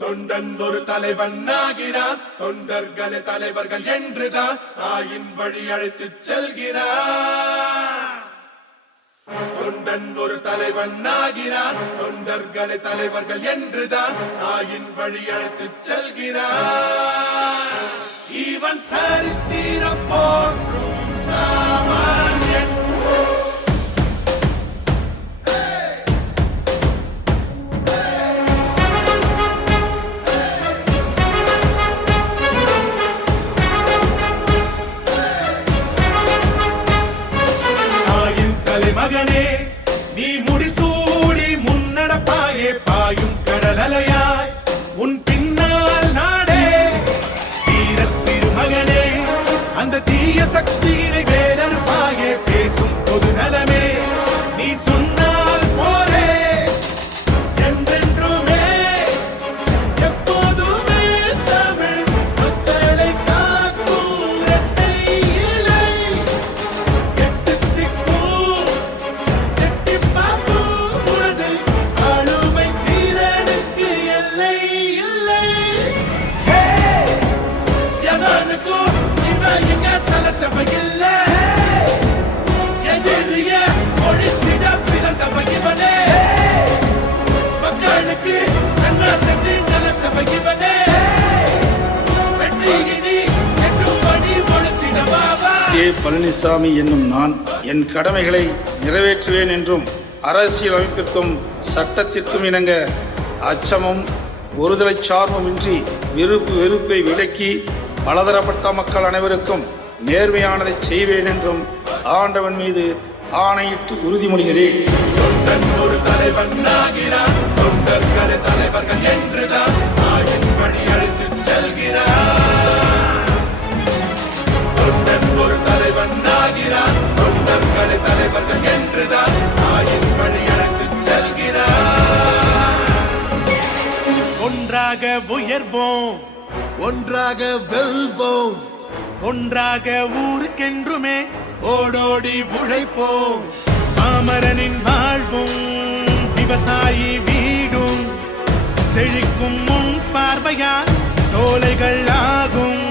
தொண்டன் ஒரு தலைவன் ஆகிறான், தொண்டர்களை தலைவர்கள் என்றுதான் தாயின் வழி அழைத்துச் செல்கிறான். தொண்டன் ஒரு தலைவன் ஆகிறான், தொண்டர்களை தலைவர்கள் என்றுதான் தாயின் வழி அழைத்துச் செல்கிறான். இவன் சரித்திரம் போற்றும் சாமானியன். மகனே, நீ முடிசூடி முன்னடப்பாயே, பாயும் கடலலையாய் உன் பின்னால் நாடே. தீரத் திருமகனே, அந்த தீய சக்தியினை வேறறுப்பாயே, பேசும் பொது நலமே நீ சொன்னால் போரே. என்றென்றுமே எப்போதுமே தமிழ் மக்களை காக்கும் இரட்டை இலை. எட்டு திக்கும் பழனிசாமி என்னும் நான் என் கடமைகளை நிறைவேற்றுவேன் என்றும் அரசியல் அமைப்பிற்கும் சட்டத்திற்கும் இணங்க அச்சமும் ஒருதலை சார்புமின்றி வெறுப்பை விலக்கி பலதரப்பட்ட மக்கள் அனைவருக்கும் நேர்மையானதை செய்வேன் என்றும் ஆண்டவன் மீது ஆணையிட்டு உறுதிமொழிகிறேன். ஒரு தலைவன் ஆகிறான், தொண்டர்களை தலைவர்கள் என்றுதான் தாயின் வழி அழைத்துச் செல்கிறான். தொண்டன் ஒரு தலைவன் ஆகிறான், தொண்டர்களை தலைவர்கள் என்றுதான் தாயின் வழி அழைத்துச் செல்கிறான். ஒன்றாக உயர்வோம், ஒன்றாக வெல்வோம், ஒன்றாக ஊருக்கென்றுமே ஓடோடி உழைப்போம். பாமரனின் வாழ்வும் விவசாயி வீடும் செழிக்கும் முன் பார்வையால் சோலைகள் ஆகும்.